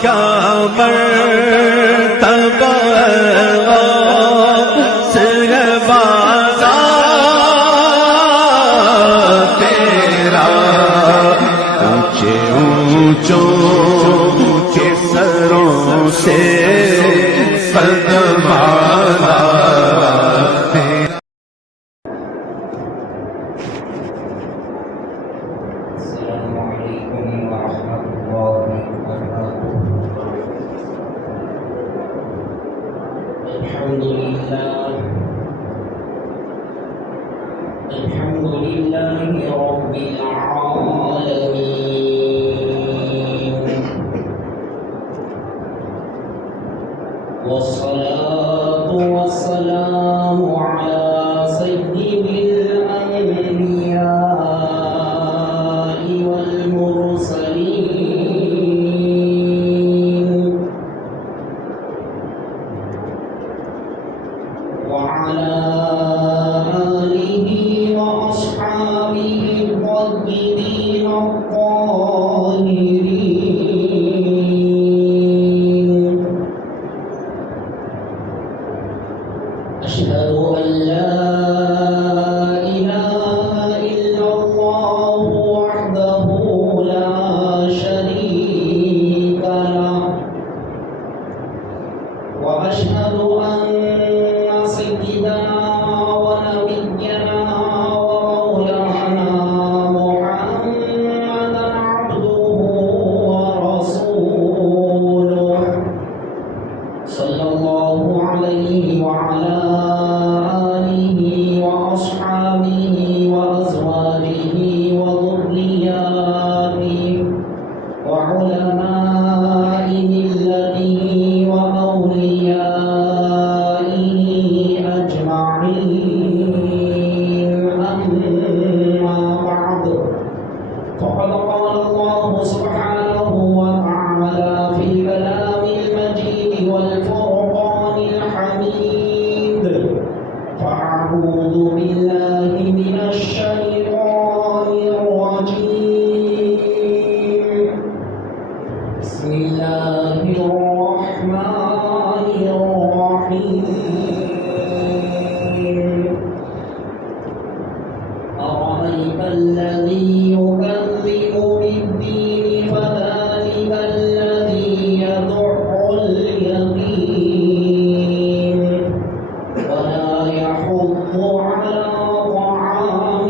کیا مرتبہ تیرا اونچے اونچوں کے سروں سے قدمانا الحمد لله رب العالمين والصلاة والسلام على سيد الأنبياء والمرسلين وعلى وأصحابه الطيبين الطاهرين أشهد أن لا إله إلا الله وحده لا شريك له وأشهد أن سيدنا ونبينا وعلى آله وأصحابه وأزواجه وذرياته وعلماء ملته وأوليائه أجمعين أما بعد فقد قال الله سبحانه وتعالى في الكلام المجيد والفرقان الحميد فأعوذ بالله من الشيطان الرجيم بسم الله الرحمن الرحيم أرأيت الذي يكذب بالدين فذلك الذي يدع اليتيم ولا يحض على طعام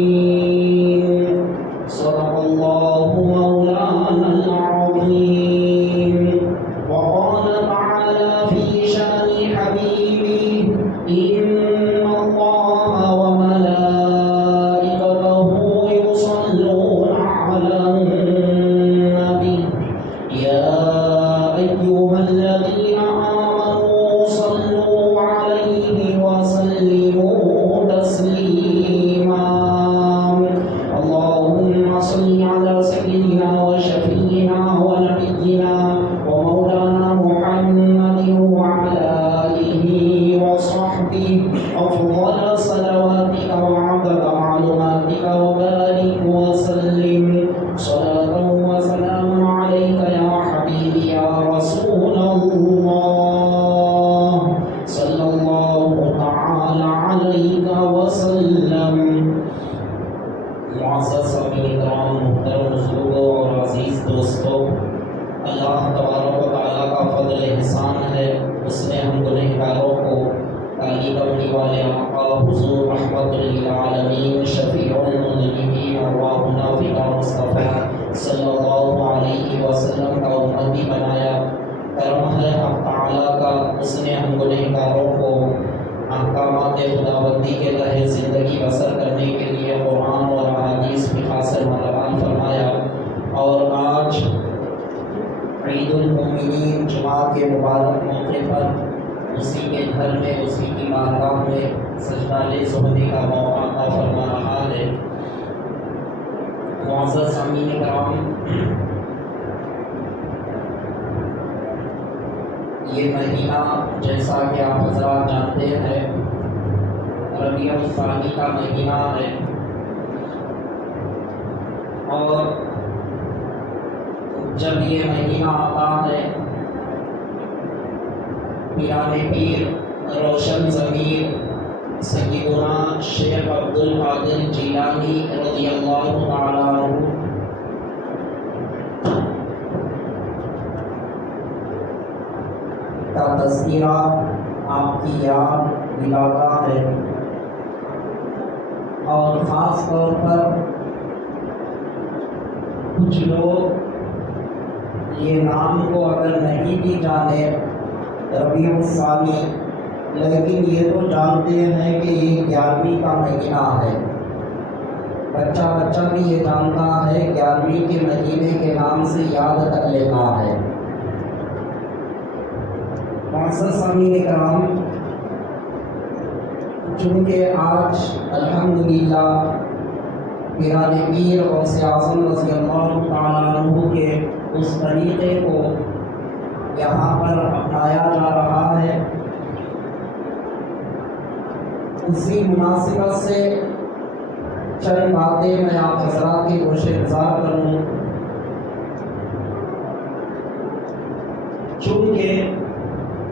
المسكين صدق الله مولانا العظيم وقال تعالى في شأن حبيبه إن الله وملائكته يصلون على النبي يا أيها الذين آمنوا صلوا عليه وسلموا تسليما اللهم صل على سيدنا وشفيعنا ونبينا ومولانا محمد وعلى آله وصحبه أفضل صلواتك وعدد معلوماتك وبارك وسلم صلاة وسلام عليك يا حبيبي يا رسول الله صلى الله تعالى عليك وسلم معزز سامعین کرام محترم بزرگوں اور عزیز دوستوں اللہ تبارک و تعالیٰ کا فضل احسان ہے اس نے ہم گنہگاروں کو کالی کملی والے آقا حضور رحمت للعالمین شفیع المذنبین ارواحنا فدا مصطفیٰ صلی اللہ علیہ وسلم کا امتی بنایا کرم ہے حق تعالیٰ کا اس نے ہم گنہگاروں کو احکامات خداوندی کے تحت زندگی بسر کرنے کے لیے قرآن اور احادیث کی خاصر مطلبان فرمایا اور آج عید المؤمنین جمعہ کے مبارک موقع پر اسی کے گھر میں اسی کی بارگاہ میں سجدہ زہدی کا موقع عطا فرما رہا ہے معزز سامعین کرام یہ مہینہ جیسا کہ آپ حضرات جانتے ہیں ربیع الثانی کا مہینہ ہے اور جب یہ مہینہ آتا ہے پیران پیر روشن ضمیر سیدنا شیخ عبد القادر جیلانی رضی اللہ تعالیٰ عنہ کا تذکرہ آپ کی یاد دلاتا ہے، اور خاص طور پر کچھ لوگ یہ نام کو اگر نہیں بھی جانے ربیع الثانی، لیکن یہ تو جانتے ہیں کہ یہ 11ویں کا مہینہ ہے۔ بچہ بھی یہ جانتا ہے 11ویں کے مہینے کے نام سے یاد کر لیتا ہے۔ معزز سامعین کرام، چونکہ آج الحمدللہ پیران پیر غوث اعظم رضی اللہ تعالیٰ عنہ کے اس طریقے کو یہاں پر اپنایا جا رہا ہے، اسی مناسبت سے چند باتیں میں آپ حضرات کی گوش گزار کروں۔ چونکہ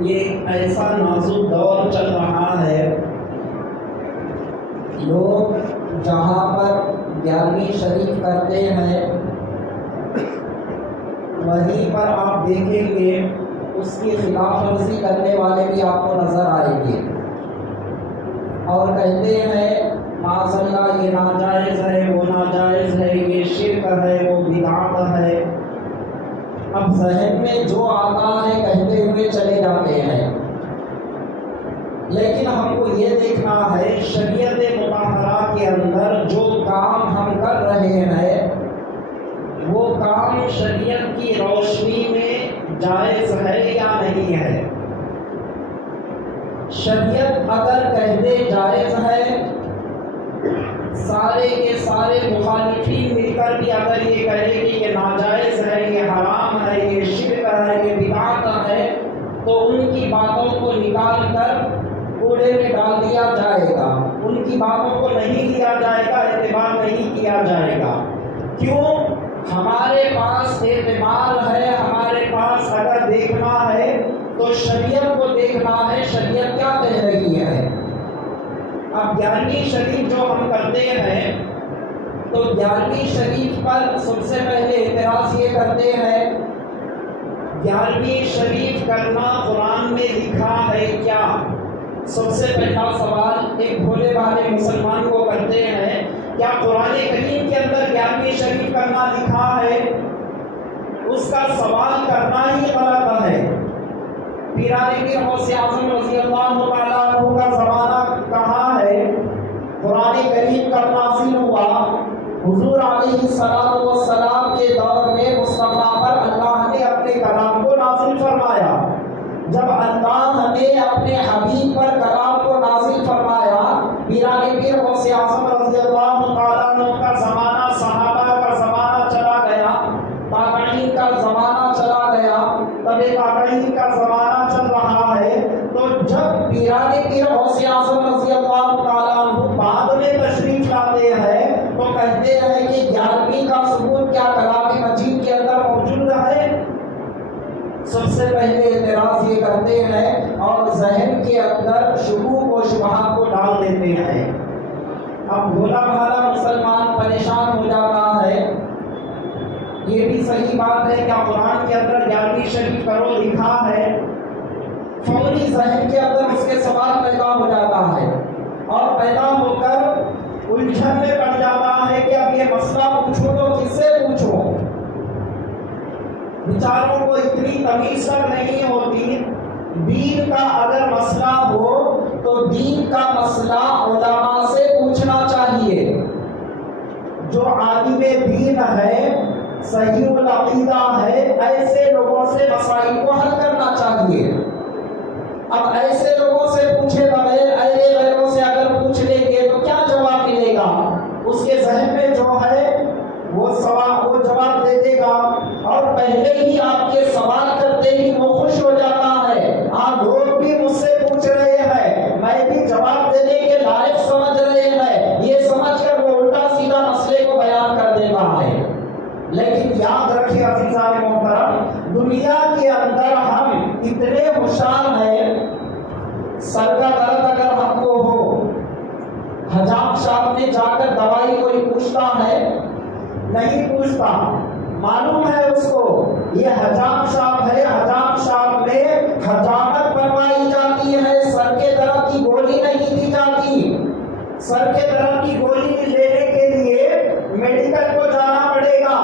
یہ ایسا نازک دور چل رہا ہے، لوگ جہاں پر 11ویں شریف کرتے ہیں وہیں پر آپ دیکھیں گے اس کی خلاف ورزی کرنے والے بھی آپ کو نظر آئیں گے، اور کہتے ہیں معاذ اللہ یہ ناجائز ہے، وہ ناجائز ہے، یہ شرک ہے، وہ بدعت ہے۔ اب ذہن میں جو آتا ہے کہتے ہوئے چلے جاتے ہیں، لیکن ہم کو یہ دیکھنا ہے شریعت مطہرہ کے اندر جو کام ہم کر رہے ہیں وہ کام شریعت کی روشنی میں جائز ہے یا نہیں ہے۔ شریعت اگر کہتے جائز ہے، سارے کے سارے مخالفین مل کر بھی اگر یہ کہے کہ یہ ناجائز ہے، یہ حرام ہے، یہ شرک ہے، یہ بدعت ہے، تو ان کی باتوں کو نکال کر کوڑے میں ڈال دیا جائے گا، ان کی باتوں کو نہیں لیا جائے گا، اعتبار نہیں کیا جائے گا۔ کیوں؟ ہمارے پاس اعتبار ہے، ہمارے پاس اگر دیکھنا ہے تو شریعت کو دیکھنا ہے، شریعت کیا کہہ رہی ہے۔ اب 11ویں شریف جو ہم کرتے ہیں تو 11ویں شریف پر سب سے پہلے اعتراض یہ کرتے ہیں 11ویں شریف کرنا قرآن میں لکھا ہے کیا؟ سب سے پہلا سوال ایک بھولے بھالے مسلمان کو کرتے ہیں، کیا قرآن کریم کے اندر 11ویں شریف کرنا لکھا ہے؟ اس کا سوال کرنا ہی غلط ہے۔ پیران پیر غوث اعظم رضی اللہ تعالیٰ عنہ کا زمانہ کہاں ہے؟ قرآن کریم کا نازل ہوا حضور علیہ السلام کے دور میں مصطفیٰ پر اللہ نے اپنے کلام کو نازل فرمایا۔ جب اللہ نے اپنے حبیب پر کلام کو نازل فرمایا، پیران پیر غوث اعظم رضی اللہ تعالیٰ عنہ کا زمانہ، صحابہ کا زمانہ چلا گیا، تابعین کا زمانہ چلا گیا، تبع تابعین کا زمانہ چل رہا ہے۔ تو جب پیران پیر غوث اعظم رضی اللہ تعالیٰ عنہ بعد میں تشریف لاتے ہیں تو کہتے ہیں کہ 11ویں کا ثبوت کیا کلام مجید کے اندر موجود ہے؟ سب سے پہلے اعتراض یہ کرتے ہیں اور ذہن کے اندر شکوک و شبہات کو ڈال دیتے ہیں۔ اب بھولا بھالا مسلمان پریشان ہو جاتا ہے، یہ بھی صحیح بات ہے کیا قرآن کے اندر 11ویں شریف کرو لکھا ہے؟ فوری ذہن کے اندر اس کے سوال پیدا ہو جاتا ہے، اور پیدا ہو کر الجھن میں پڑ جاتا ہے کہ اب یہ مسئلہ پوچھو تو کس سے پوچھو؟ بیچاروں کو اتنی تمیز تک نہیں ہوتی۔ دین کا اگر مسئلہ ہو تو دین کا مسئلہ علماء سے پوچھنا چاہیے، جو عالم دین ہے، صحیح العقیدہ ہے، ایسے لوگوں سے مسائل کو حل کرنا چاہیے۔ اب ایسے لوگوں سے پوچھے بغیر ایسے غیروں سے اگر پوچھ لیں گے تو کیا جواب ملے گا؟ اس کے ذہن میں جو ہے وہ جواب دے دے گا، اور پہلے ہی آپ کے سوال کرتے ہی وہ خوش ہو جاتا ہے۔ آپ لوگ بھی مجھ سے پوچھ رہے ہیں، میں بھی جواب دینے کے لائق سمجھ رہے ہیں، یہ سمجھ کر وہ الٹا سیدھا مسئلے کو بیان کر دیتا ہے۔ لیکن یاد رکھے عزیزان محترم، دنیا کے اندر ہم اتنے خوشحال ہیں، سر کا درد اگر ہم کو ہو، حجام صاحب نے جا کر دوائی کوئی پوچھتا ہے؟ نہیں پوچھتا، معلوم ہے اس کو یہ حجام صاحب ہے، حجام صاحب میں حجامت بنوائی جاتی ہے، سر کے درد کی گولی نہیں دی جاتی۔ سر کے درد کی گولی لینے کے لیے میڈیکل کو جانا پڑے گا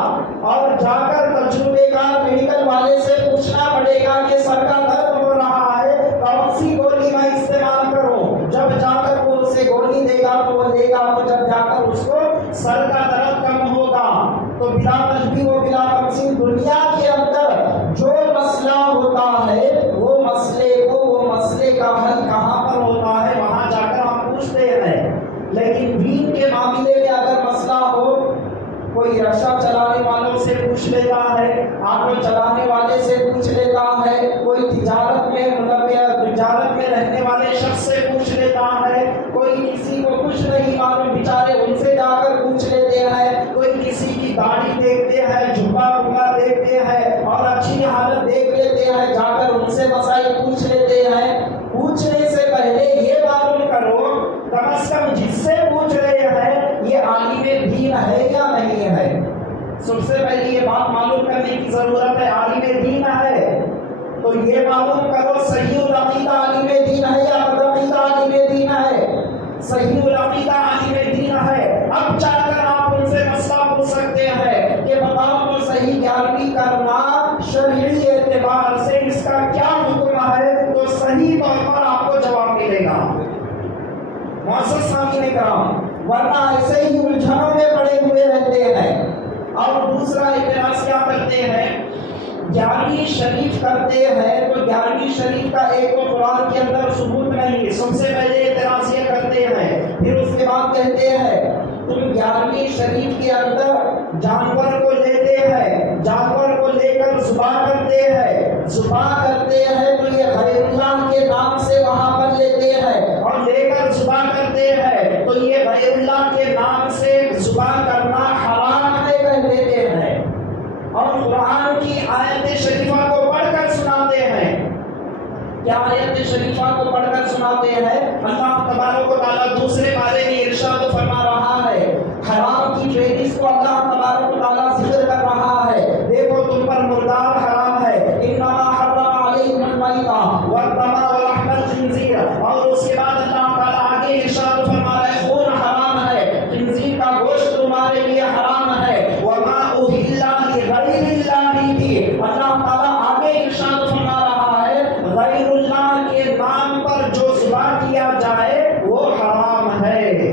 اور جا کر تجربے کار میڈیکل والے سے پوچھنا پڑے گا کہ سر کا درد ہو رہا ہے، کون سی گولی میں استعمال کروں؟ جب جا کر وہ اسے گولی دے گا تو وہ لے گا، تو جب جا کر اس کو سر کا درد کم ہوگا۔ تو بلا تشبیہ و بلا تمثیل دنیا کے اندر جو مسئلہ ہوتا ہے وہ مسئلے کا حل کہاں پر ہوتا ہے؟ وہاں جا کر ہم پوچھتے ہیں۔ لیکن دین کے معاملے میں اگر مسئلہ ہو، کوئی رکشہ چلانے والوں سے پوچھ لیتا ہے، آٹو چلانے والے سے پوچھ لیتا ہے، کوئی تجارت میں رہنے والے شخص سے پوچھ لیتا ہے، کوئی کسی کو کچھ نہیں معلوم بیچارے ان سے جا کر پوچھ لیتے ہیں، کوئی کسی کی داڑھی دیکھتے ہیں، جھبا بھگا دیکھتے ہیں اور اچھی حالت دیکھ لیتے ہیں، جا کر ان سے مسائل پوچھ لیتے ہیں۔ پوچھنے سے پہلے یہ معلوم کرو کم از کم جس سے پوچھ رہے ہیں یہ عالم دین ہے یا نہیں ہے۔ سب سے پہلے یہ بات معلوم کرنے کی ضرورت ہے، عالم دین ہے تو یہ معلوم کرو صحیح العقیدہ عالم دین ہے یا بدعقیدہ عالم دین ہے۔ صحیح العقیدہ عالم دین ہے، اب چاہ کر آپ ان سے مسئلہ پوچھ سکتے ہیں کہ بتاؤ تو صحیح 11ویں کرنا شرعی اعتبار سے اس کا کیا حکم ہے، تو صحیح طور پر آپ کو جواب ملے گا۔ معزز سامعین کرام، ورنہ ایسے ہی الجھنوں میں پڑے ہوئے رہتے ہیں۔ اور دوسرا اعتراض کیا کرتے ہیں؟ 11ویں شریف کرتے ہیں تو 11ویں شریف کا ایک تو قرآن کے اندر ثبوت نہیں ہے، سب سے پہلے اعتراض یہ کرتے ہیں۔ پھر اس کے بعد کہتے ہیں تم 11ویں شریف کے اندر جانور کو لیتے ہیں، جانور کو لے کر ذبح کرتے ہیں تو یہ غیر اللہ کے نام سے وہاں پر لیتے ہیں، اور لے کر ذبح کرتے ہیں تو یہ غیر اللہ کے نام سے ذبح کرنا حرام ہے کہہ دیتے ہیں، اور قرآن کی آیت شریفہ کو پڑھ کر سناتے ہیں۔ کیا آیت شریفہ کو پڑھ کر سناتے ہیں؟ اللہ تبارک و تعالیٰ دوسرے بارے میں ارشاد فرما رہا ہے، حرام کی فہرست کو اللہ تبارک و تعالیٰ ذکر کر رہا ہے۔ دیکھو تم پر مردار حرام ہے، انما حرم علیکم المیتۃ والدم ولحم الخنزیر، اور اس کے بعد اللہ تعالیٰ آگے ارشاد فرما رہا ہے خون حرام ہے، خنزیر کا گوشت تمہارے لیے حرام ہے، وما اہل لغیر اللہ بھی، اللہ تعالیٰ آگے ارشاد فرما رہا ہے غیر اللہ کے نام پر جو ذبح کیا جائے وہ حرام ہے۔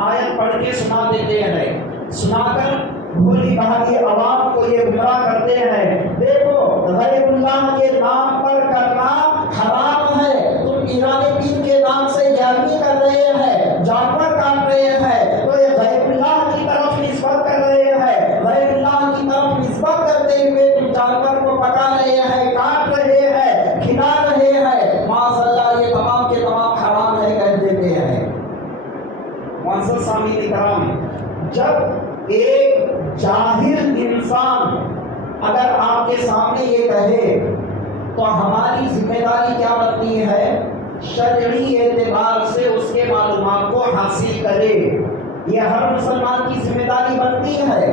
آیت پڑھ کے سنا دیتے ہیں، سنا کر بھولی بھالی عوام کو یہ گمراہ کرتے ہیں۔ دیکھو غیر اللہ کے نام پر کرنا حرام ہے، تم ایرانی دین کے نام سے 11ویں کر رہے ہیں، جانور کاٹ رہے ہیں تو یہ غیر اللہ کی طرف نسبت کر رہے ہیں، غیر اللہ کی طرف نسبت کرتے ہوئے تم جانور کو پکا رہے ہیں، کاٹ رہے ہیں، کھلا رہے ہیں، معاذ اللہ یہ تمام کے تمام حرام ہے کہہ دیتے ہیں۔ معزز سامعین کرام، جب ایک جاہل انسان اگر آپ کے سامنے یہ کہے تو ہماری ذمہ داری کیا بنتی ہے؟ شرعی اعتبار سے اس کے معلومات کو حاصل کرے، یہ ہر مسلمان کی ذمہ داری بنتی ہے۔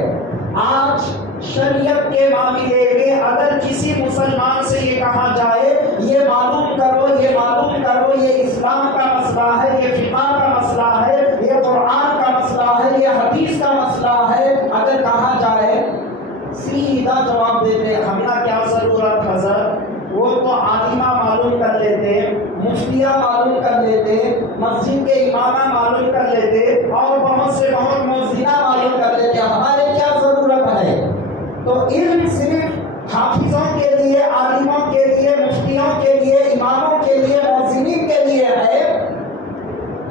آج شریعت کے معاملے میں اگر کسی مسلمان سے یہ کہا جائے یہ معلوم کرو یہ اسلام کا مسئلہ ہے، یہ فقہ کا مسئلہ ہے، یہ قرآن کا مسئلہ ہے، یہ حدیث کا مسئلہ ہے، اگر کہا جائے سیدھا جواب دیتے ہمیں کیا ضرورت حضرت، وہ تو عالمہ معلوم کر لیتے، مفتیہ معلوم کر لیتے، مسجد کے امامہ معلوم کر لیتے، اور بہت سے بہت مؤذنہ معلوم کر لیتے، ہمارے کیا ضرورت ہے؟ تو علم صرف حافظوں کے لیے، عالموں کے لیے، مفتیوں کے لیے، اماموں کے لیے، مؤذنین کے لیے ہے۔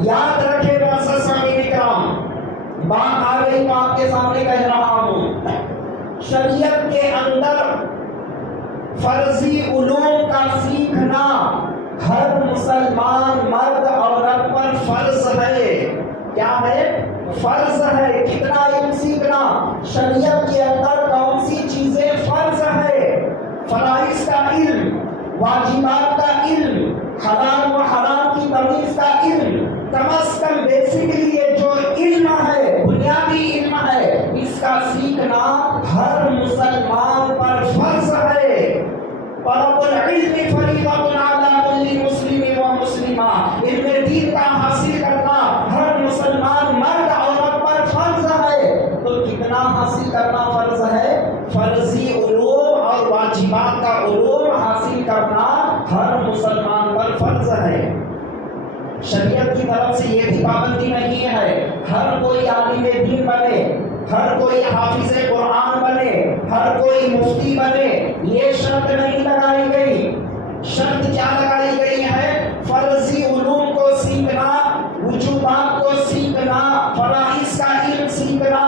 یاد رکھے معزز سامعین کرام، بات آ گئی تو آپ کے سامنے کہہ رہا ہوں، شریعت کے اندر فرضی علوم کا سیکھنا ہر مسلمان مرد عورت پر فرض ہے۔ کیا ہے؟ فرض ہے، کتنا علم سیکھنا، شریعت کے اندر کون سی چیزیں فرض ہے، فرائض کا علم، واجبات کا علم، حلال و حرام کی تمیز کا علم، کم از کم بیسکلی یہ جو علم ہے، بنیادی علم ہے، اس کا سیکھنا ہر مسلمان پر فرض ہے۔ طلب العلم فریضۃ علی کل مسلم و مسلمہ، علم دین کا حاصل کرنا ہر مسلمان مرد عورت پر فرض ہے۔ تو کتنا حاصل کرنا فرض ہے؟ فرضی علوم اور واجبات کا علوم حاصل کرنا ہر مسلمان پر فرض ہے۔ شریعت کی طرف سے یہ بھی پابندی نہیں ہے ہر کوئی عالم دین بنے، ہر کوئی حافظ قرآن بنے، ہر کوئی مفتی بنے، یہ شرط نہیں لگائی گئی۔ شرط کیا لگائی گئی ہے؟ فرضی علوم کو سیکھنا، وجوبات کو سیکھنا، فرائض کا علم سیکھنا،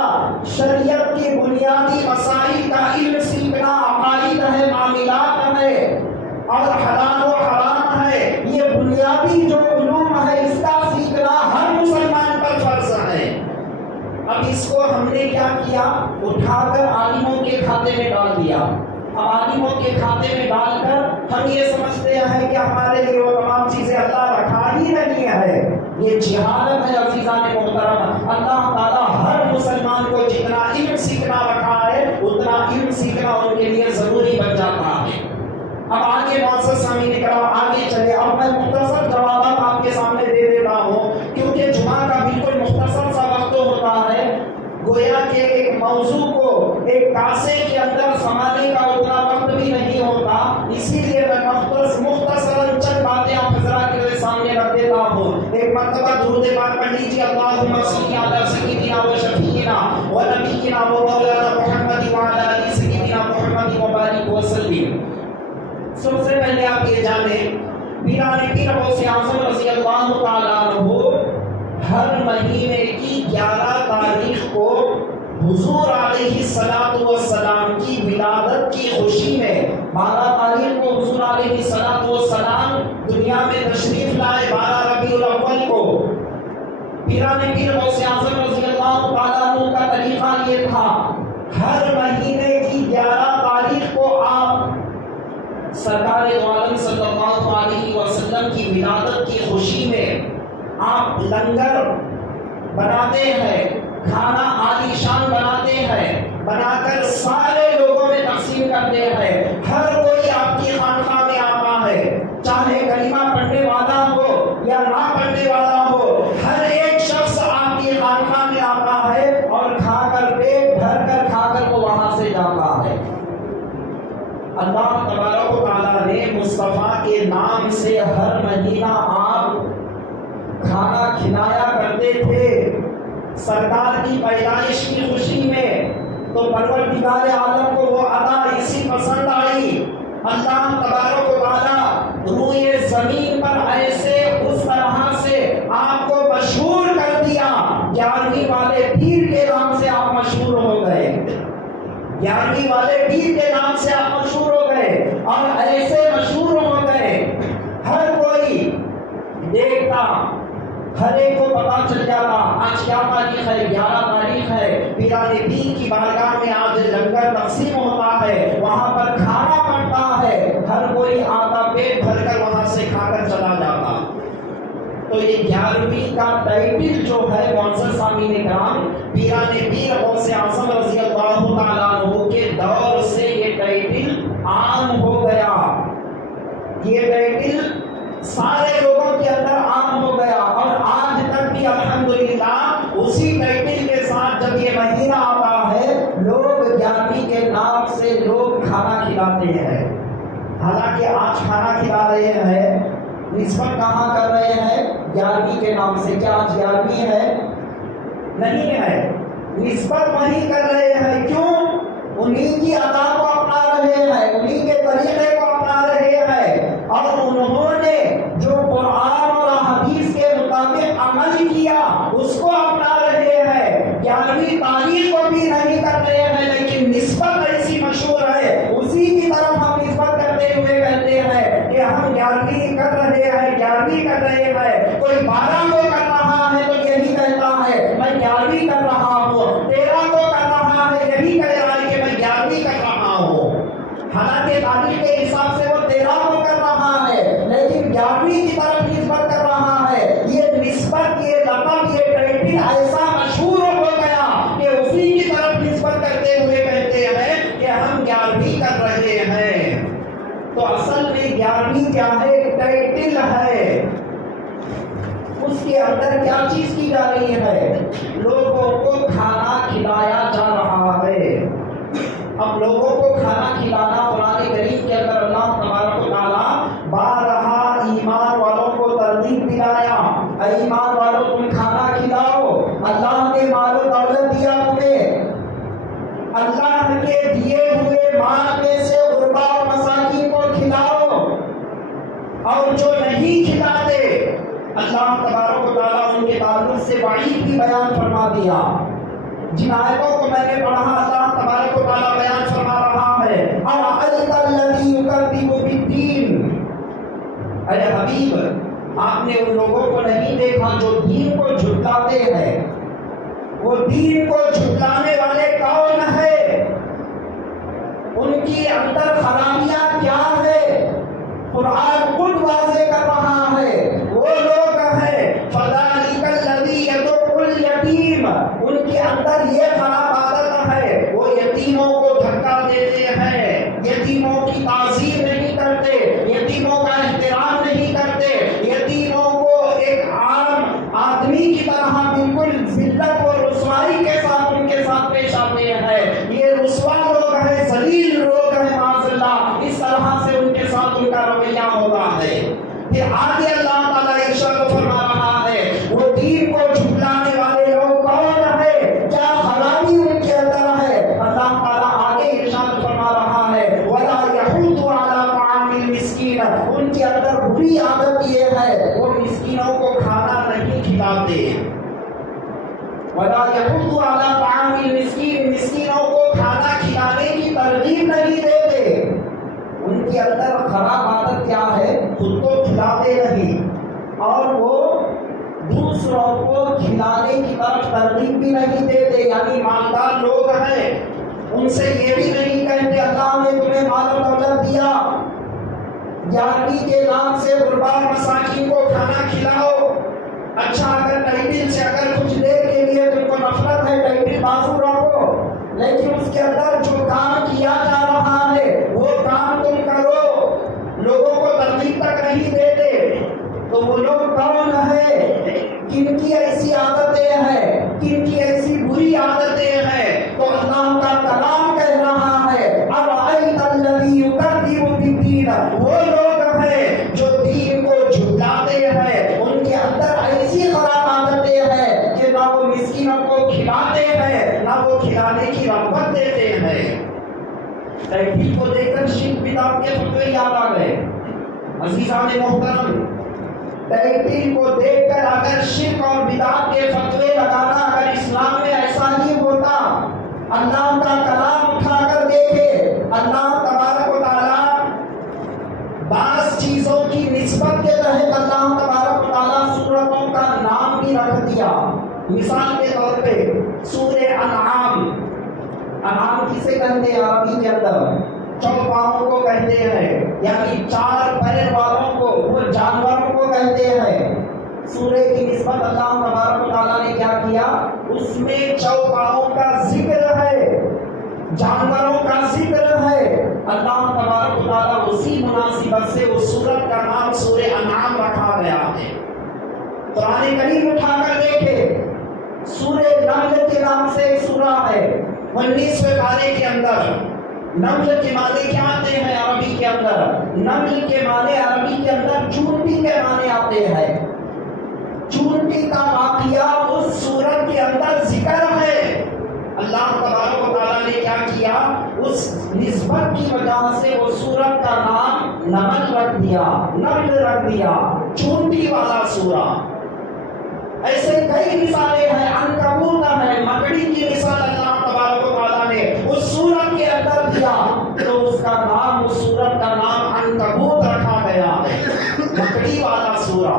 شریعت کی بنیادی مسائل کا علم سیکھنا، عقائد ہے، معاملات ہے اور حلال و حرام ہے، یہ بنیادی جو علوم ہے اس کا سیکھنا ہر مسلمان پر فرض ہے۔ اب اس کو ہم نے کیا کیا؟ اٹھا کر عالموں کے کھاتے میں ڈال دیا۔ اب عالموں کے کھاتے میں ڈال کر ہم یہ سمجھتے ہیں کہ ہمارے لیے وہ تمام چیزیں اللہ رکھا ہی نہیں ہے۔ یہ جہالت ہے عزیزان محترم۔ اللہ تعالیٰ ہر مسلمان کو جتنا علم سیکھنا رکھا ہے اتنا علم سیکھنا ان کے لیے ضروری بن جاتا ہے۔ اب آگے معزز سامعین کرام آگے چلے، اب میں مختصر جوابات آپ کے سامنے دے دیتا ہوں کیونکہ جمعہ کا بالکل مختصر سا وقت ہوتا ہے، گویا کہ ایک موضوع کو ایک کاسے کے اندر سنبھالنے کا اتنا وقت بھی نہیں ہوتا، اسی لیے میں مختصراً چند باتیں آپ حضرات کے سامنے رکھ دیتا ہوں۔ ایک مرتبہ درود پاک پڑھ لیجیے، اللہم صلی علی سیدنا و شفیعنا و نبینا و مولانا محمد وعلی آل سیدنا محمد وبارک وسلم۔ سب سے پہلے آپ یہ جانیں پیران پیر غوث اعظم رضی اللہ تعالیٰ عنہ ہر مہینے کی 11 تاریخ کو حضور علیہ الصلوۃ والسلام کی ولادت کی خوشی میں 12 تاریخ کو حضور علیہ الصلوۃ والسلام دنیا میں تشریف لائے، 12 ربیع الاول کو۔ پیران پیر غوث اعظم رضی اللہ تعالیٰ عنہ کا طریقہ یہ تھا، ہر مہینے کی 11 تاریخ کو آپ سرکار دو عالم صلی اللہ علیہ وسلم کی ولادت کی خوشی میں آپ لنگر بناتے ہیں، کھانا عالی شان بناتے ہیں، بنا کر سارے لوگوں میں تقسیم کرتے ہیں۔ ہر کوئی آپ کی خانقاہ میں آتا ہے، چاہے کلمہ پڑھنے والا ہو یا نہ پڑھنے والا ہو، ہر ایک شخص آپ کی خانقاہ میں آتا ہے اور کھا کر پیٹ بھر کر کھا کر وہ وہاں سے جاتا ہے۔ اللہ تبارک و تعالیٰ نے مصطفیٰ کے نام سے ہر مہینہ آپ کھانا کھلایا کرتے تھے سرکار کی پیدائش کی خوشی میں، تو پروردگار عالم کو وہ ادا اسی پسند آئی۔ اللہ تبارک و تعالیٰ روئے زمین پر ایسے اس طرح سے آپ کو مشہور کر دیا، 11ویں والے پیر کے نام سے آپ مشہور ہو گئے، 11ویں والے پیر کے نام سے آپ مشہور ہو گئے اور ایسے مشہور ہو گئے ہر کوئی دیکھتا، ہر ایک کو پتا چل جاتا آج کیا تاریخ ہے، 11 تاریخ ہے، پیران پیر کی بارگاہ میں آج لنگر تقسیم ہوتا ہے، وہاں پر کھانا پڑتا ہے، ہر کوئی آتا پیٹ بھر کر وہاں سے کھا کر چلا جاتا۔ تو یہ 11ویں کا ٹائٹل جو ہے معزز سامعین کرام، پیران پیر غوث اعظم رضی اللہ تعالیٰ عنہ کے دور سے یہ ٹائٹل عام ہو گیا، یہ ٹائٹل سارے لوگوں کے اندر عام ہو گیا اور آج تک بھی الحمدللہ اسی ٹائٹل کے ساتھ جب یہ مہینہ آتا ہے لوگ 11ویں کے نام سے لوگ کھانا کھلاتے ہیں۔ حالانکہ آج کھانا کھلا رہے ہیں، نسبت کہاں کر رہے ہیں؟ 11ویں کے نام سے۔ کیا آج 11ویں ہے؟ نہیں ہے، نسبت وہی کر رہے ہیں۔ کیوں؟ انہیں کی ادا کو اپنا رہے ہیں، انہیں کے طریقے کو اپنا رہے ہیں اور انہوں نے جو قرآن اور حدیث کے مطابق عمل کیا اس کو اپنا رہے ہیں۔ 11ویں تاریخ کو بھی نہیں کر رہے ہیں، لیکن نسبت ایسی مشہور ہے، اسی کی طرف ہم نسبت کرتے ہوئے کہتے ہیں کہ ہم 11ویں کر رہے ہیں، 11ویں کر رہے ہیں۔ کوئی 12 کو کر رہا ہے تو یہی کہتا ہے میں 11ویں حالانکہ تاریخ کے حساب سے وہ 13 کو کر رہا ہے، لیکن 11ویں کی طرف نسبت کر رہا ہے۔ یہ نسبت، یہ لقب، یہ ٹائٹل ایسا مشہور ہو گیا کہ اسی کی طرف نسبت کرتے ہوئے کہتے ہیں کہ ہم 11ویں کر رہے ہیں۔ تو اصل میں 11ویں کیا ہے؟ ٹائٹل ہے۔ اس کے اندر کیا چیز کی جا رہی ہے؟ لوگوں کو کھانا کھلایا جا رہا ہے۔ اب لوگوں کو کھانا کھلانا قرآن کریم کے اندر اللہ تبارک و تعالیٰ بارہا ایمان والوں کو ترغیب دلایا، اے ایمان والوں تم کھانا کھلاؤ، اللہ نے مال و دولت دیا تمہیں، اللہ کے دیے ہوئے مال میں سے غربا اور مساکین کو کھلاؤ، اور جو نہیں کھلاتے اللہ تبارک و تعالیٰ ان کے تعلق سے وعید بھی بیان فرما دیا۔ جن آیتوں کو میں نے پڑھا اللہ تبارک و تعالیٰ بیان فرما رہا ہے، اَرَأَيْتَ الَّذِي يُكَذِّبُ بِالدِّينِ، اے حبیب آپ نے ان لوگوں کو نہیں دیکھا جو دین کو جھٹلاتے ہیں؟ وہ دین کو جھٹلانے والے کون ہیں؟ ان کی اندر خرابیاں کیا ہے؟ قرآن خود واضح کر رہا ہے۔ وہ لوگ ہیں فَذَلِكَ الَّذِي يَدُعُّ الْيَتِيمَ، ان کے اندر یہ خراب عادت ہے، وہ یتیموں کو دھکا دیتے ہیں، یتیموں کی تعظیم نہیں کرتے، یتیموں کا احترام نہیں کرتے، یتیموں کو ایک عام آدمی کی طرح بالکل ذلت اور رسوائی کے ساتھ ان کے ساتھ پیش آتے ہیں۔ یہ رسوا لوگ ہیں، ذلیل لوگ ہیں، معاذ اللہ، اس طرح سے ان کے ساتھ ان کا رویہ ہوتا ہے۔ پھر آگے اللہ تعالیٰ ارشاد فرما رہا ہے وہ دین کو جھٹلانے والے لوگ کون ہیں، کیا خرابی ان کے اندر ہے؟ اللہ تعالیٰ آگے ارشاد فرما رہا ہے وَلَا يَحُضُّ عَلَىٰ طَعَامِ الْمِسْكِينِ، ان کے اندر بری عادت یہ ہے وہ مسکینوں کو کھانا نہیں کھلاتے۔ وَلَا يَحُضُّ عَلَىٰ طَعَامِ الْمِسْكِينِ، مسکینوں کو کھانا کھلانے کی ترغیب نہیں دیتے۔ ان کے اندر خراب عادت کیا ہے؟ خود کو کھلاتے نہیں، اور وہ دوسروں کو کھلانے کی طرف ترغیب بھی نہیں دیتے۔ یعنی مالدار لوگ ہیں، ان سے یہ بھی نہیں کہتے اللہ نے تمہیں مال و دولت دیا، 11ویں کے نام سے غربا مساکین کو کھانا کھلاؤ۔ اچھا اگر ٹائٹل سے اگر کچھ دیر کے لیے تم کو نفرت ہے، ٹائٹل بازو رکھو، لیکن اس کے اندر جو کام کیا جا رہا ہے وہ کام تم کرو، لوگوں کو ترغیب تک نہیں دیتے۔ تو وہ لوگ کون ہیں؟ کن کی ایسی عادتیں ہیں، کن کی ایسی بری عادتیں ہیں؟ تو اللہ کا کلام کہہ رہا ہے اَرَأَيْتَ الَّذِي يُكَذِّبُ بِالدِّينِ، وہ لوگ ہیں جو دین کو جھٹلاتے ہیں، ان کے اندر ایسی خراب عادتیں ہیں کہ نہ وہ مسکینوں کو کھلاتے ہیں، نہ وہ کھلانے کی رغبت دیتے ہیں۔ ٹائٹل کو دیکھ کر شرک بدعت کے فتوے یاد آ گئے۔ عزیزان محترم، ٹائٹل کو دیکھ کر اگر شرک اور بدعت کے فتوے لگانا اگر اسلام میں ایسا ہی ہوتا، اللہ کا کلام اٹھا کر دیکھے، اللہ تبارک و تعالیٰ بعض چیزوں کی نسبت کے تحت اللہ تبارک و تعالیٰ سورتوں کا نام بھی رکھ دیا۔ مثال کے طور پہ سورہ انعام، انعام کسے کہتے ہیں عربی کے اندر؟ چوپاؤں کو کہتے ہیں، یعنی 4 پیر والوں کو، وہ جانوروں کو کہتے ہیں۔ سورہ کی نسبت اللہ تبارک و تعالیٰ نے کیا کیا؟ اس میں چوپاؤں کا ذکر ہے، جانوروں کا ذکر ہے۔ اللہ تبارک و تعالیٰ اسی مناسبت سے اس سورت کا نام سورہ انعام رکھا گیا ہے۔ قرآن کریم اٹھا کر دیکھے، سورہ نمل کے نام سے ایک سورہ ہے 19ویں پارے کے اندر۔ نمل کے معنی کیا آتے ہیں عربی کے اندر؟ نمل کے معنی عربی کے اندر چونٹی کے معنی آتے ہیں۔ چونٹی کا واقعہ اس سورت کے اندر ذکر ہے۔ اللہ تبارک و تعالیٰ نے کیا کیا؟ اس نسبت کی وجہ سے وہ سورت کا نام نمل رکھ دیا، نمل رکھ دیا، چونٹی والا سورہ۔ ایسے کئی مثالیں ہیں، عنکبوت ہے، مکڑی کی مثال اللہ تبارک و تعالیٰ نے اس سورت کے اندر دیا، تو اس کا نام، اس سورت کا نام عنکبوت رکھا گیا ہے، مکڑی والا سورہ۔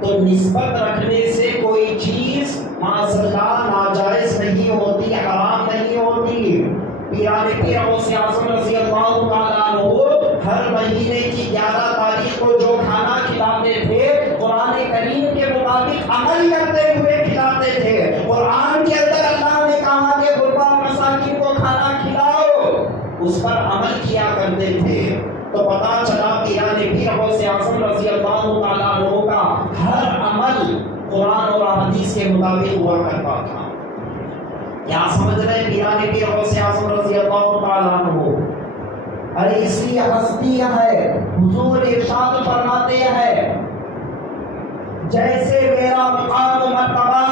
تو نسبت رکھنے سے کوئی چیز معاذ اللہ ناجائز نہیں ہوتی، حرام نہیں ہوتی۔ پیران پیر غوث اعظم رضی اللہ اس پر عمل کیا کرتے تھے، تو پتا چلا پیران پیر غوث اعظم رضی اللہ تعالیٰ عنہ کا ہر عمل قرآن اور حدیث کے مطابق ہوا کرتا تھا۔ کیا سمجھ رہے پیران پیر غوث اعظم رضی اللہ تعالیٰ عنہ؟ ارے اس لیے ہستی ہے، حضور ارشاد فرماتے ہیں جیسے میرا مقام و مرتبہ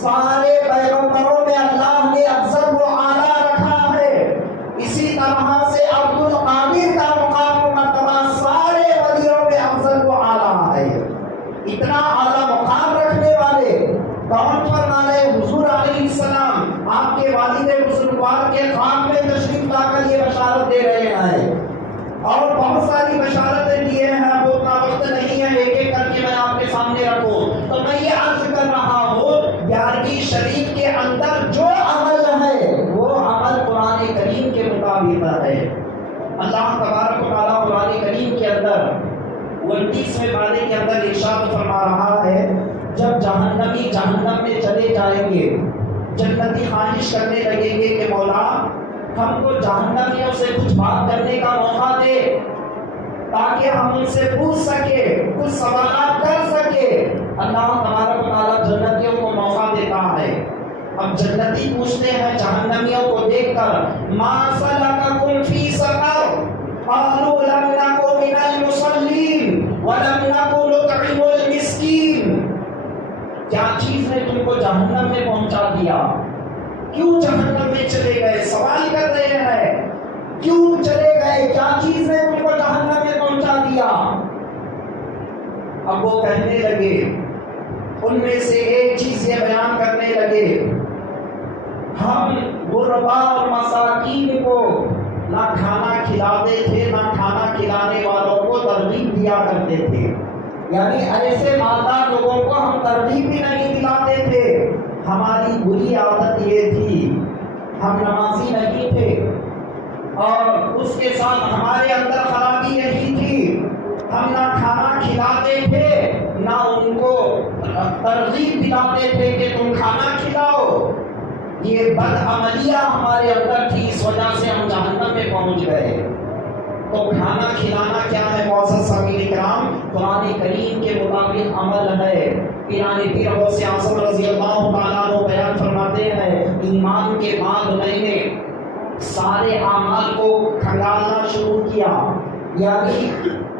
سارے پیغمبروں میں اللہ نے افضل و اعلیٰ رکھا ہے، اسی طرح سے عبد القادر کا مقام و مرتبہ سارے ولیوں میں افضل و اعلیٰ ہے۔ اتنا اعلیٰ مقام رکھنے والے کون فرما رہے؟ حضور علیہ السلام آپ کے والد بزرگوار کے خواب میں تشریف لا کر یہ بشارت دے رہے ہیں، اور بہت ساری بشارتیں دیے ہیں، وہ اتنا وقت نہیں ہے ایک ایک کر کے میں آپ کے سامنے رکھوں، تو میں یہ عرض کر رہا ہوں 11ویں شریف کے اندر جو عمل ہے وہ عمل قرآن کریم کے مطابق ہے۔ اللہ تبارک و تعالیٰ قرآن کریم کے اندر 29ویں پارے کے اندر ارشاد فرما رہا ہے جب جہنمی جہنم میں چلے جائیں گے، جنتی خواہش کرنے لگیں گے کہ مولا ہم کو جہنمیوں سے کچھ بات کرنے کا موقع دے تاکہ ہم ان سے پوچھ سکے، کچھ سوالات کر سکے۔ اللہ تبارک و تعالیٰ جنتیوں کو موقع دیتا ہے۔ اب جنتی پوچھتے ہیں جہنمیوں کو دیکھ کر ما سلککم فی سقر قالوا لم نک من المصلین ولم نک نطعم المسکین، کیا چیز نے تم کو جہنم میں پہنچا دیا؟ کیوں جہنم میں چلے گئے؟ سوال کر رہے ہیں کیوں چلے گئے، کیا چیز نے تم کو جہنم میں پہنچا دیا؟ اب وہ کہنے لگے، ان میں سے ایک چیز یہ بیان کرنے لگے ہم غربا اور مساکین کو نہ کھانا کھلاتے تھے، نہ کھانا کھلانے والوں کو ترغیب دیا کرتے تھے، یعنی ایسے مالدار لوگوں کو ہم ترغیب بھی نہیں دلاتے تھے۔ ہماری بری عادت یہ تھی، ہم نمازی نہیں تھے، اور اس کے ساتھ ہمارے اندر خرابی یہی تھی، ہم نہ کھانا کھلاتے تھے نہ ان کو ترغیب دلاتے تھے کہ تم کھانا کھلاؤ۔ یہ بد عملیہ ہمارے اندر تھی، اس وجہ سے ہم جہنم میں پہنچ گئے۔ تو کھانا کھلانا کیا ہے معزز سامعین کرام؟ قرآن کریم کے مطابق عمل ہے۔ پیران پیر غوث اعظم رضی اللہ تعالیٰ عنہ بیان فرماتے ہیں ایمان کے بعد میں نے سارے اعمال کو کھنگالنا شروع کیا، یعنی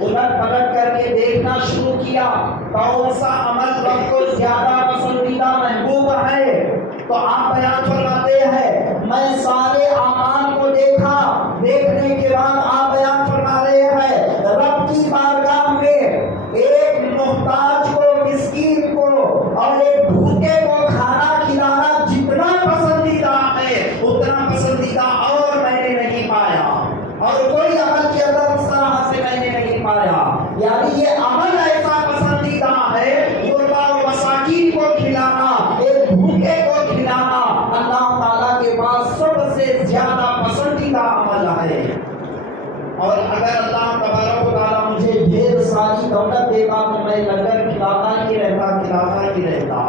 الٹ پلٹ کر کے دیکھنا شروع کیا کون سا عمل رب کو زیادہ پسندیدہ محبوب ہے۔ تو آپ بیان فرماتے ہیں میں سارے اعمال کو دیکھا، دیکھنے کے بعد آپ بیان فرما رہے ہیں رب کی بارگاہ میں ایک محتاج کو، مسکین کو اور ایک بھوکے کو کھانا کھلانا جتنا پسندیدہ ہے اتنا پسندیدہ اور میں نے نہیں پایا، اور کوئی عمل کے اندر اس طرح سے میں نے نہیں پایا۔ یعنی یہ عمل ایسا پسندیدہ ہے، غربا اور مساکین کو کھلانا، ایک بھوکے کو کھلانا اللہ تعالیٰ کے پاس سب سے زیادہ پسندیدہ عمل ہے۔ اور اگر اللہ تبارک و تعالیٰ مجھے ڈھیر ساری دولت دیتا تو میں لنگر کھلاتا ہی رہتا۔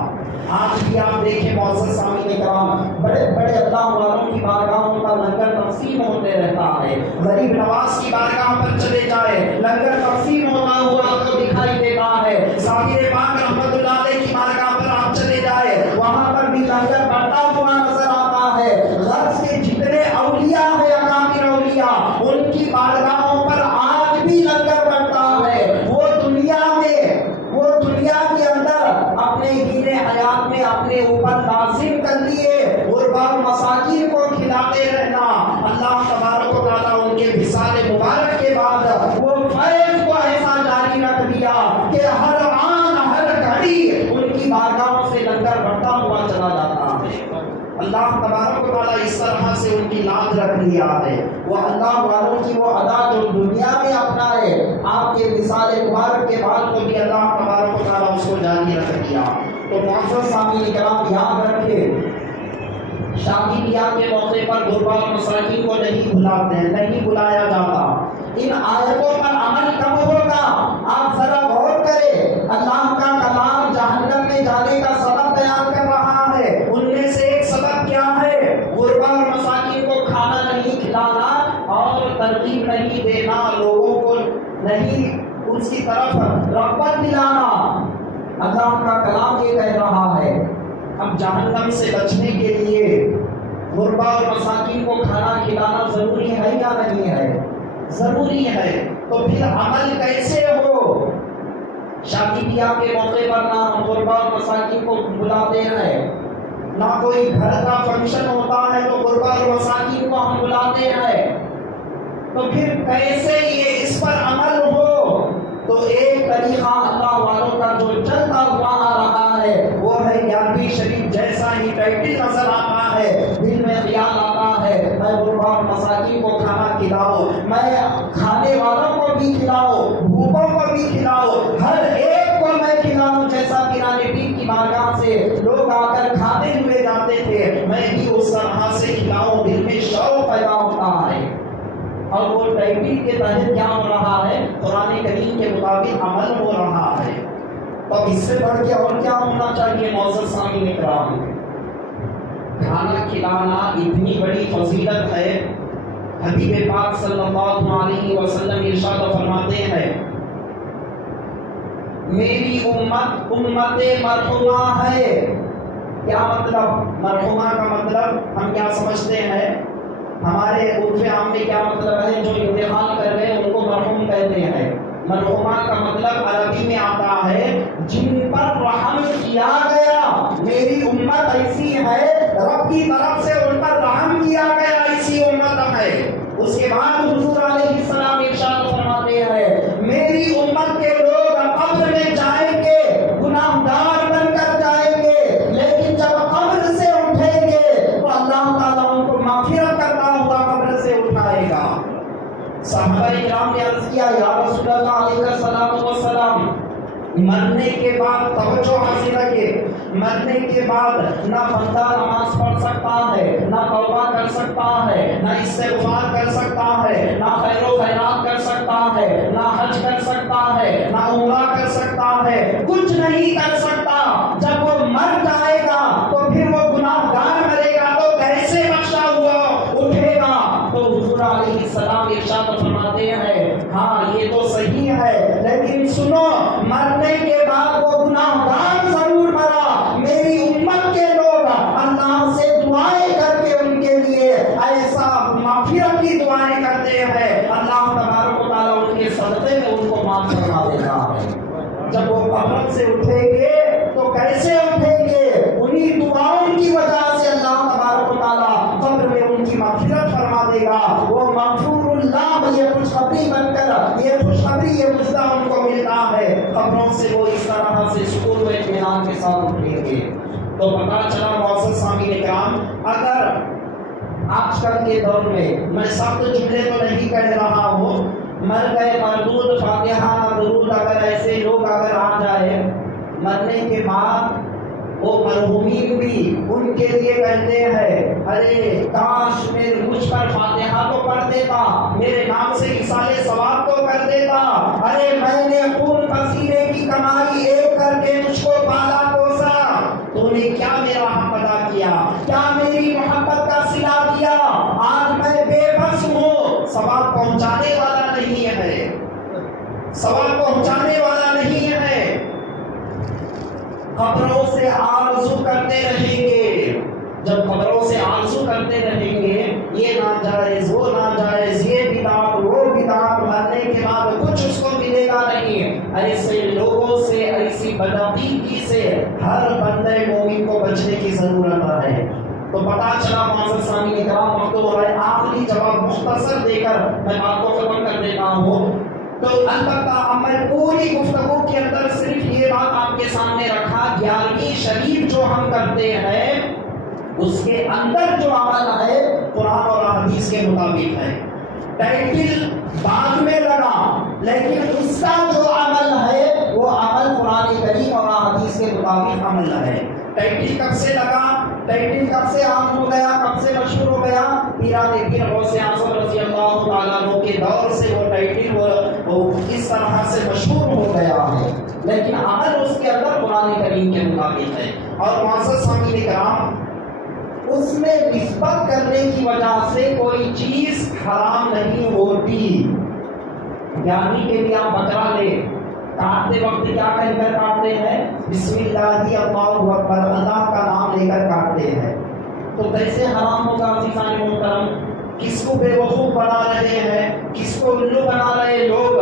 آج بھی آپ دیکھیں معزز سامعین کرام، بڑے بڑے اللہ والوں کی بارگاہوں پر لنگر تقسیم ہوتے رہتا ہے۔ غریب نواز کی بارگاہ پر چلے جائے لنگر تقسیم ہوتا ہوا آپ کو دکھائی دیتا ہے۔ ظاہر پاک رحمت اللہ علیہ کی بارگاہ پر آپ چلے جائے وہاں پر بھی لنگر بڑھتا ہوا نظر آتا ہے۔ غرض کے جتنے اولیاء ہیں، اکابر اولیاء، ان کی بارگاہوں پر آج بھی لنگر بڑھتا ہے۔ وہ دنیا کے اندر اپنے ہین حیات میں اپنے اوپر لازم کر لیے غربا اور مساکین کو کھلاتے رہنا۔ اللہ تبارک و تعالیٰ ان کے وصال مبارک کے بعد وہ فیض کو ایسا جاری رکھ دیا کہ ہر آن ہر گھڑی ان کی بارگاہوں سے لنگر بڑھتا ہوا چلا جاتا ہے۔ اللہ تبارک و تعالیٰ اس طرح سے ان کی لاج رکھ لیا ہے۔ وہ اللہ والوں کی وہ ادا جو دنیا میں اپنا ہے، آپ کے وصال مبارک کے بعد کو بھی اللہ تبارک و تعالیٰ اس کو جاری رکھ دیا۔ تو معزز سامعین کرام یاد رکھیں شادی بیاہ کے موقع پر غربا اور مساکین کو نہیں بلایا جاتا۔ ان آیتوں پر عمل کب ہوگا؟ آپ ذرا غور کریں، اللہ کا کلام جہنم میں جانے کا سبب بیان کر رہا ہے، ان میں سے ایک سبب کیا ہے؟ غربا اور مساکین کو کھانا نہیں کھلانا، ترغیب نہیں دینا، لوگوں کو نہیں اس کی طرف رغبت دلانا۔ اللہ کا کلام یہ کہہ رہا ہے اب جہنم سے بچنے کے لیے غربا اور مساکین کو کھانا کھلانا ضروری ہے یا نہیں ہے؟ ضروری ہے۔ تو پھر عمل کیسے ہو؟ شادی بیاہ کے موقع پر نہ ہم غربا اور مساکین کو بلاتے ہیں، نہ کوئی گھر کا فنکشن ہوتا ہے تو غربا اور مساکین کو ہم بلاتے ہیں، تو پھر کیسے یہ اس پر عمل ہو؟ تو ایک طریقہ اللہ والوں کا جو چلتا ہوا آ رہا ہے وہ ہے 11ویں شریف جیسا ہی ٹائٹل نظر آتا ہے، دل میں خیال آتا ہے میں غربا اور مساکین کو کھانا کھلاؤ، میں کھانے والوں کو بھی کھلاؤ، بھوکوں کو بھی کھلاؤ، ہر ایک کو میں کھلاؤں، جیسا قرآن پیر کی بارگاہ سے لوگ آ کر کھاتے ہوئے جاتے تھے، میں بھی اس طرح سے کھلاؤں، دل میں شوق پیدا ہوتا ہے۔ اور وہ ٹائٹل کے تحت کیا ہو رہا ہے؟ قرآن کریم کے مطابق عمل ہو رہا ہے۔ تو اس سے بڑھ کے اور کیا ہونا چاہیے معزز سامعین اکرام؟ کھانا کھلانا اتنی بڑی فضیلت ہے، حبیب پاک صلی اللہ علیہ وسلم ارشاد فرماتے ہیں میری امت امت مرحومہ ہے۔ کیا مطلب؟ مرحومہ کا مطلب ہم کیا سمجھتے ہیں؟ ہمارے عرف عام میں کیا مطلب ہے؟ جو انتقال کر گئے ان کو مرحوم کہتے ہیں۔ مرحومہ کا مطلب عربی میں آتا ہے جن پر رحم کیا گیا، میری امت ایسی ہے رب کی طرف سے ان پر رحم کیا گیا، ایسی امت ہے۔ اس کے بعد حضور علیہ السلام ارشاد فرماتے ہیں میری امت کے لوگ قبر میں جائیں گے گناہ گار بن کر جائیں گے، لیکن جب قبر سے اٹھیں گے تو اللہ تعالیٰ ان کو مغفرت کرتا ہوا قبر سے اٹھائے گا۔ صحابہ کرام نے عرض کیا یا رسول اللہ علیہ الصلوۃ والسلام مرنے کے بعد توجہ حاصل رکھے، مرنے کے بعد نہ بندہ نماز پڑھ سکتا ہے، نہ توبہ کر سکتا ہے، نہ استغفار کر سکتا ہے، نہ خیر و خیرات کر سکتا ہے، نہ حج کر سکتا ہے، نہ عمرہ کر سکتا ہے، کچھ نہیں کر سکتا۔ جب وہ مر جائے گا تو پھر وہ گناہ گار مرے گا تو کیسے بخشا ہوا اٹھے گا؟ تو حضور علیہ السلام ارشاد فرماتے ہیں ہاں یہ تو صحیح ہے، لیکن سنو مرنے کے بعد وہ گناہ گار ضرور مرا، میری امت کے لوگ اللہ سے دعائیں کر کے ان کے لیے ایسا مغفرت کی دعائیں کرتے ہیں، اللہ تبارک و تعالیٰ ان کے صدقے میں ان کو معاف فرما دیتا ہے۔ جب وہ قبر سے اٹھیں گے تو کیسے اٹھیں گے؟ انہی دعاؤں کی وجہ سے اللہ تبارک و تعالیٰ قبر میں ان کی مغفرت فرما دے گا، وہ مغفور اللہ یہ خوشخبری بن کر یہ خوشخبری یہ مژدہ ان کو ملتا ہے، قبروں سے وہ اس طرح سے سکون و اطمینان کے ساتھ اٹھیں گے۔ تو پتہ چلا معزز سامعین کرام، اگر آج کل کے دور میں سخت جملے تو نہیں کہہ رہا ہوں، مر گئے مردود فاتحہ درود اگر ایسے لوگ اگر آ جائے مرنے کے بعد وہ مرحومین بھی ان کے لیے کہتے ہیں ارے کاش میرے مجھ پر فاتحہ تو پڑھ دیتا، میرے نام سے اصال ثواب تو کر دیتا، ارے میں نے خون پسینے کی کمائی ایک کر کے مجھ کو پالا پوسا، تو نے کیا میرا حق ادا کیا، کیا میری محبت کا صلہ کیا؟ آج میں بے بس ہوں، ثواب پہنچانے والا نہیں ہے، ثواب پہنچانے والا نہیں ہے۔ قبروں سے آرزو کرتے رہیں گے، جب قبروں سے آرزو کرتے رہیں گے یہ ناجائز وہ ناجائز، یہ بدعت وہ بدعت، مرنے کے بعد کچھ اس کو ملے گا نہیں، ایسے لوگوں سے ایسی بدعقیدگی سے ہر بندے مومن کو بچنے کی ضرورت ہے۔ تو پتہ چلا معزز سامعین کرام، وقت ہو رہا ہے، آخری جواب مختصر دے کر میں بات کو ختم کر دیتا ہوں۔ تو البتہ میں پوری گفتگو کے اندر صرف یہ بات آپ کے سامنے رکھا 11ویں شریف جو ہم کرتے ہیں اس کے اندر جو عمل ہے قرآن اور حدیث کے مطابق ہے، ٹائٹل بعد میں لگا لیکن اس کا جو عمل ہے وہ عمل قرآن کریم اور حدیث کے مطابق عمل ہے۔ ٹائٹل کب سے لگا، ٹائٹل کب سے عام ہو گیا، کب سے مشہور ہو گیا؟ پیران پیر غوث اعظم رضی اللہ تعالیٰ عنہ کے دور سے وہ ٹائٹل وہ اس طرح سے مشہور ہو گیا ہے، لیکن عمل اس کے اندر قرآن کریم کے مطابق ہے۔ اور معزز سامعین کرام، اس میں نسبت کرنے کی وجہ سے کوئی چیز حرام نہیں ہوتی۔ 11ویں کے لیے آپ بکرا لے، کاٹتے وقت کیا کہہ کر کاٹتے ہیں؟ بسم اللہ اللہ اکبر، اللہ کا نام لے کر کاٹتے ہیں۔ تو کیسے حرام ہوگا عزیزان محترم؟ کس کو بے وقوف بنا رہے ہیں، کس کو الو بنا رہے لوگ،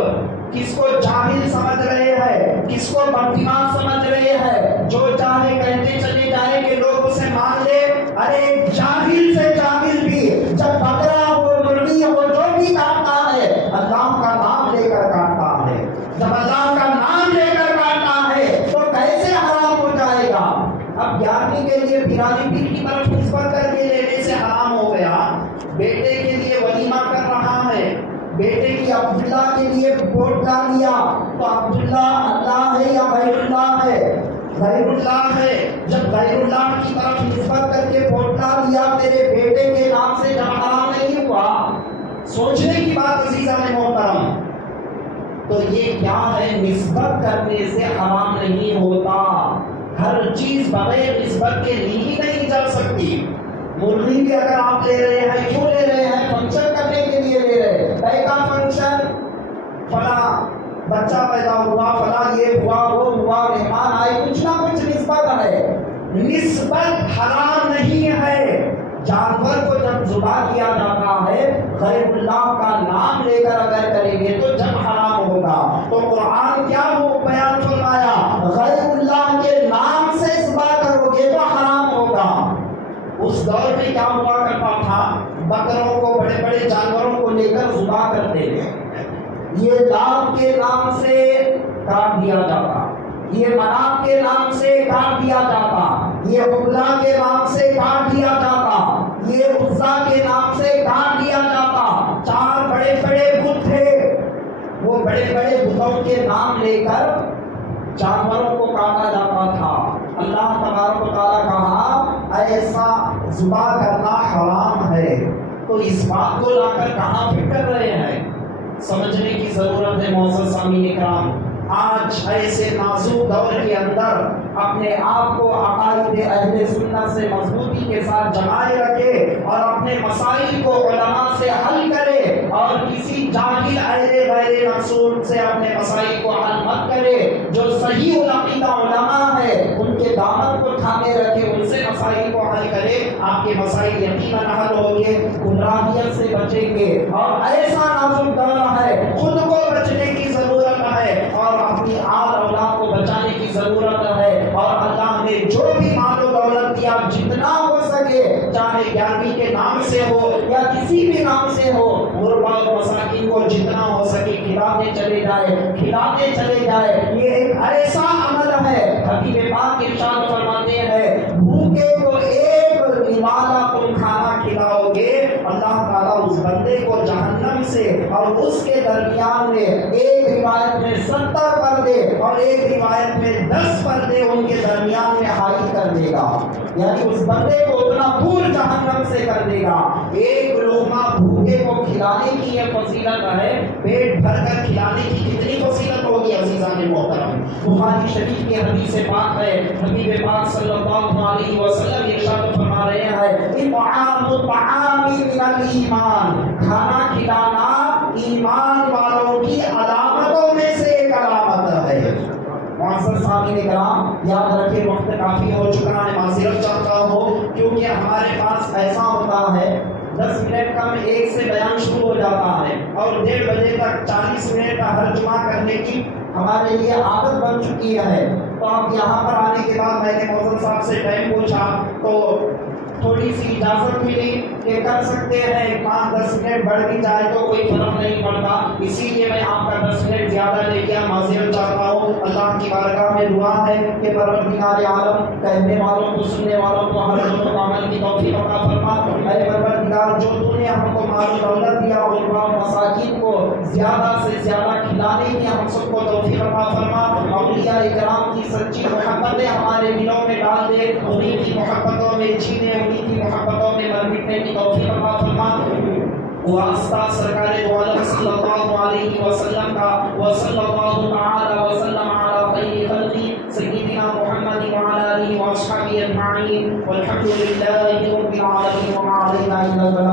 کس کو جاہل سمجھ رہے ہیں، کس کو بددماغ سمجھ رہے ہیں، جو چاہے کہتے چلے جائیں کہ لوگ اسے مان لے۔ ارے جاہل سے جاہل بھی جب بکرا ہو، مرغی ہو، جو بھی کاٹتا ہے اللہ کا نام لے کر کاٹتا ہے۔ جب اللہ کا نام لے کر کاٹتا ہے تو کیسے حرام ہو جائے گا؟ اب 11ویں کے لیے پیرالی پیر کی طرف نسبت کر کے لینے سے حرام ہو گیا۔ بیٹے کے لیے ولیمہ کر رہا ہے، بیٹے کی عبداللہ کے لیے ووٹ ڈال دیا، تو عبداللہ اللہ ہے یا غیر اللہ ہے؟ غیر اللہ ہے۔ جب غیر اللہ کی طرف نسبت کر کے ووٹ ڈال دیا تیرے بیٹے کے نام سے، جب حرام نہیں ہوا؟ سوچنے کی بات عزیزان محترم۔ تو یہ کیا ہے؟ نسبت کرنے سے حرام نہیں ہوتا۔ ہر چیز بغیر نسبت کے ہی نہیں چل سکتی۔ مرغی بھی اگر آپ لے رہے ہیں، کیوں لے رہے ہیں؟ فنکشن کرنے کے لیے لے رہے ہیں۔ کئی کا فنکشن، فلاں بچہ پیدا ہوا، فلاں یہ ہوا، وہ ہوا، مہمان آئے، کچھ نہ کچھ نسبت ہے۔ نسبت حرام نہیں ہے۔ جانور کو جب ذبح کیا جاتا ہے غیر اللہ کا نام لے کر اگر کریں گے تو جب حرام ہوگا۔ تو قرآن کیا بیان فرمایا؟ غیر اللہ کے نام سے ذبح کرو گے تو حرام ہوگا۔ اس دور میں کیا ہوا کرتا تھا؟ بکروں کو، بڑے بڑے جانوروں کو لے کر ذبح کرتے تھے۔ یہ لات کے نام سے کاٹ دیا جاتا، یہ منات کے نام سے کاٹ دیا جاتا، یہ عقلا کے نام سے کاٹ دیا جاتا، یہ عزا کے نام سے کاٹ دیا جاتا۔ 4 بڑے بڑے بت تھے، وہ بڑے بڑے بتوں کے نام لے کر جانوروں کو کاٹا جاتا تھا۔ اللہ تبارک و تعالیٰ کہا ایسا ذبح کرنا حرام ہے۔ تو اس بات کو لا کر کہاں فٹ کر رہے ہیں؟ سمجھنے کی ضرورت ہے معزز سامعین اکرام۔ آج ایسے نازک دور کے اندر اپنے آپ کو عقائد اہل سنت سے مضبوطی کے ساتھ جمائے رکھے اور اپنے مسائل کو علماء سے حل کرے، اور کسی جاہل اہل غیر مقصود سے اپنے مسائل کو حل مت کرے۔ جو صحیح العقیدہ علماء ہے ان کے دامن کو تھامے رکھے، ان سے مسائل کو حل کرے، آپ کے مسائل یقیناً حل ہوں گے، گمراہیت سے بچیں گے۔ اور ایسا نازک دور ہے، خود کو بچنے کی ضرورت ہے اور اپنی آل اولاد کو بچانے کی ضرورت ہے۔ اور اللہ نے جو بھی مال و دولت دیا جتنا ہو سکے، چاہے 11ویں کے نام سے ہو یا کسی بھی نام سے ہو، غربا اور مساکین کو جتنا ہو سکے کھلاتے چلے جائے، کھلاتے چلے جائے۔ یہ ایک ایسا عمل ہے، حبیب پاک ارشاد فرماتے ہیں بھوکے کو ایک نوالا تم کھانا کھلاؤ گے، اللہ تعالیٰ اس بندے کو جہنم سے اور اس کے درمیان میں ایک روایت میں 70 پردے اور ایک روایت میں 10 پردے ان کے درمیان میں حائل کر دے گا۔ یعنی اس بندے کو اتنا دور جہنم سے کر دے گا۔ ایک لقمہ بھوکے کو کھلانے کی یہ فضیلت ہے، پیٹ بھر کر کھلانے کی کتنی فضیلت ہوگی عزیزان محترم۔ بخاری شریف کی حدیث پاک ہے، حبیب پاک صلی اللہ علیہ وسلم ارشاد فرما رہے ہیں اطعام الطعام من الایمان، کھانا کھلانا ایمان والوں کی علامتوں میں سے ایک علامت ہے۔ معزز سامعین اکرام، یاد رکھیں وقت کافی ہو چکا ہے، معذرت چاہتا ہوں کیونکہ ہمارے پاس ایسا ہوتا ہے 10 منٹ کم 1 سے بیان شروع ہو جاتا ہے اور 1:30 بجے تک 40 منٹ کا ہر جمعہ کرنے کی ہمارے لیے عادت بن چکی ہے۔ تو اب یہاں پر آنے کے بعد میں نے موزن صاحب سے ٹائم پوچھا تو تھوڑی سی اجازت ملی کہ کر سکتے ہیں، 5-10 منٹ بڑھ بھی جائے تو کوئی فرق نہیں پڑتا، اسی لیے میں آپ کا 10 منٹ زیادہ لے کے معذرت چاہتا ہوں۔ اللہ کی بارگاہ میں دعا ہے کہ پروردگار عالم کہنے والوں کو، سننے والوں کو ہر دونوں عمل کی توفیق عطا فرما۔ اے پروردگار، جو تو نے ہم کو مال و دولت دیا اور مساکین کو زیادہ سے زیادہ کھلانے کی ہم سب کو توفیق عطا فرما۔ اولیاء کرام کی سچی محبتیں ہمارے دلوں میں ڈال دے، انہیں کی محبتوں میں جینے، انہیں کی محبتوں میں مر مٹنے کی توفیق عطا فرما۔ واسطہ سرکار دو عالم صلی اللہ علیہ وسلم کا، وصلی اللہ تعالی وسلم علی خیر خلقی سیدنا محمد وعلی آلہ واصحابہ اجمعین، والحمد للہ رب العالمین، وما علینا الا البلاغ۔